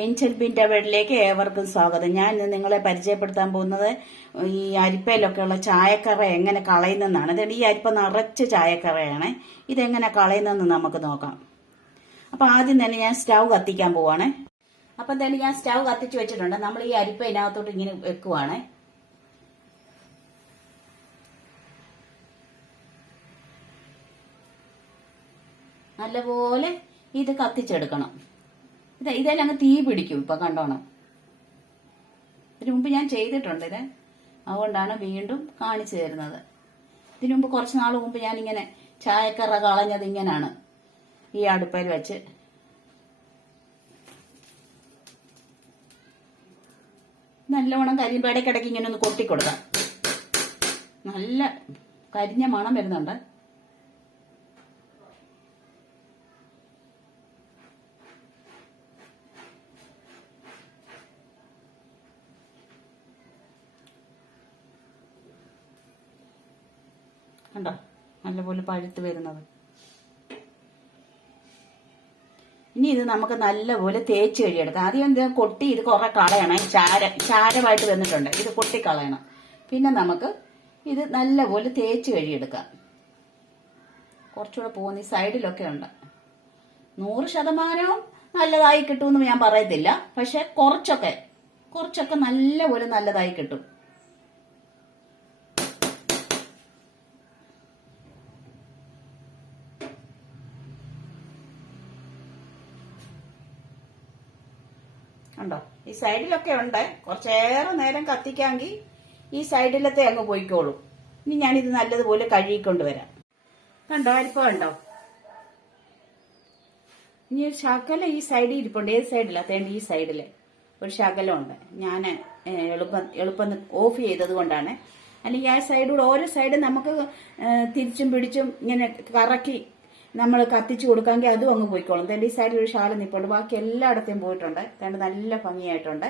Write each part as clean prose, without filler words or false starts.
Angel ബിൻ്റെ വീട്ടിലേക്ക് ഏവർക്കും സ്വാഗതം. ഞാൻ ഇന്ന് നിങ്ങളെ പരിചയപ്പെടുത്താൻ പോകുന്നത് ഈ അരിപ്പയിലൊക്കെയുള്ള ചായക്കറ എങ്ങനെ കളയുന്നതെന്നാണ്. അതുകൊണ്ട് ഈ അരിപ്പ നിറച്ച് ചായക്കറയാണ്. ഇതെങ്ങനെ കളയുന്നതെന്ന് നമുക്ക് നോക്കാം. അപ്പം ആദ്യം തന്നെ ഞാൻ സ്റ്റൗ കത്തിക്കാൻ പോവാണ്. അപ്പം തന്നെ ഞാൻ സ്റ്റൗ കത്തിച്ച് വെച്ചിട്ടുണ്ട്. നമ്മൾ ഈ അരിപ്പ ഇതിനകത്തോട്ട് ഇങ്ങനെ വെക്കുവാണ്. നല്ലപോലെ ഇത് കത്തിച്ചെടുക്കണം. ഇതെല്ലാം അങ്ങ് തീ പിടിക്കും. ഇപ്പൊ കണ്ടോണം, ഇതിനു മുമ്പ് ഞാൻ ചെയ്തിട്ടുണ്ട് ഇത്, അതുകൊണ്ടാണ് വീണ്ടും കാണിച്ചു തരുന്നത്. ഇതിനു മുമ്പ് കുറച്ച് നാൾ മുമ്പ് ഞാൻ ഇങ്ങനെ ചായക്കറ കളഞ്ഞത് ഇങ്ങനാണ്. ഈ അടുപ്പയിൽ വെച്ച് നല്ലവണ്ണം കരിയുമ്പോൾ ഇടയ്ക്കിടയ്ക്ക് ഇങ്ങനെ ഒന്ന് കൊട്ടിക്കൊടുക്കാം. നല്ല കരിഞ്ഞ മണം വരുന്നുണ്ട്. കണ്ടോ, നല്ലപോലെ പഴുത്ത് വരുന്നത്. ഇനി ഇത് നമുക്ക് നല്ലപോലെ തേച്ച് കഴിയെടുക്കാം. ആദ്യം എന്താ കൊട്ടി ഇത് കുറെ കളയണം. ചാരമായിട്ട് വന്നിട്ടുണ്ട്, ഇത് കൊട്ടി കളയണം. പിന്നെ നമുക്ക് ഇത് നല്ലപോലെ തേച്ച് കഴിയെടുക്കാം. കുറച്ചുകൂടെ പോകുന്ന ഈ സൈഡിലൊക്കെ ഉണ്ട്. 100% നല്ലതായി കിട്ടുമെന്ന് ഞാൻ പറയത്തില്ല, പക്ഷെ കുറച്ചൊക്കെ നല്ലപോലെ നല്ലതായി കിട്ടും. ഉണ്ടോ, ഈ സൈഡിലൊക്കെ ഉണ്ട്. കുറച്ചേറെ നേരം കത്തിക്കാമെങ്കിൽ ഈ സൈഡിലത്തെ അങ്ങ് പോയിക്കോളും. ഇനി ഞാനിത് നല്ലതുപോലെ കഴുകിക്കൊണ്ടുവരാം. കണ്ടോ, അരിപ്പം ഉണ്ടോ? ഇനി ഒരു ശകലം ഈ സൈഡിൽ ഇരിപ്പുണ്ട്. ഏത് സൈഡിലാണ്? ഈ സൈഡില് ഒരു ശകലം ഉണ്ട്. ഞാൻ എളുപ്പം ഓഫ് ചെയ്തത് കൊണ്ടാണ്. അല്ലെങ്കിൽ ആ സൈഡിലൂടെ ഓരോ സൈഡും നമുക്ക് തിരിച്ചും പിടിച്ചും ഇങ്ങനെ കറക്കി നമ്മൾ കത്തിച്ചു കൊടുക്കാമെങ്കിൽ അതും അങ്ങ് പോയിക്കോളും. തന്റെ ഈ സൈഡിൽ ഒരു ഷാള് നിൽപ്പുണ്ട്. ബാക്കി എല്ലായിടത്തും പോയിട്ടുണ്ട്. തന്റെ നല്ല ഭംഗിയായിട്ടുണ്ട്.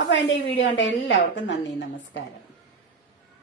അപ്പൊ എന്റെ ഈ വീഡിയോ കണ്ട എല്ലാവർക്കും നന്ദി, നമസ്കാരം.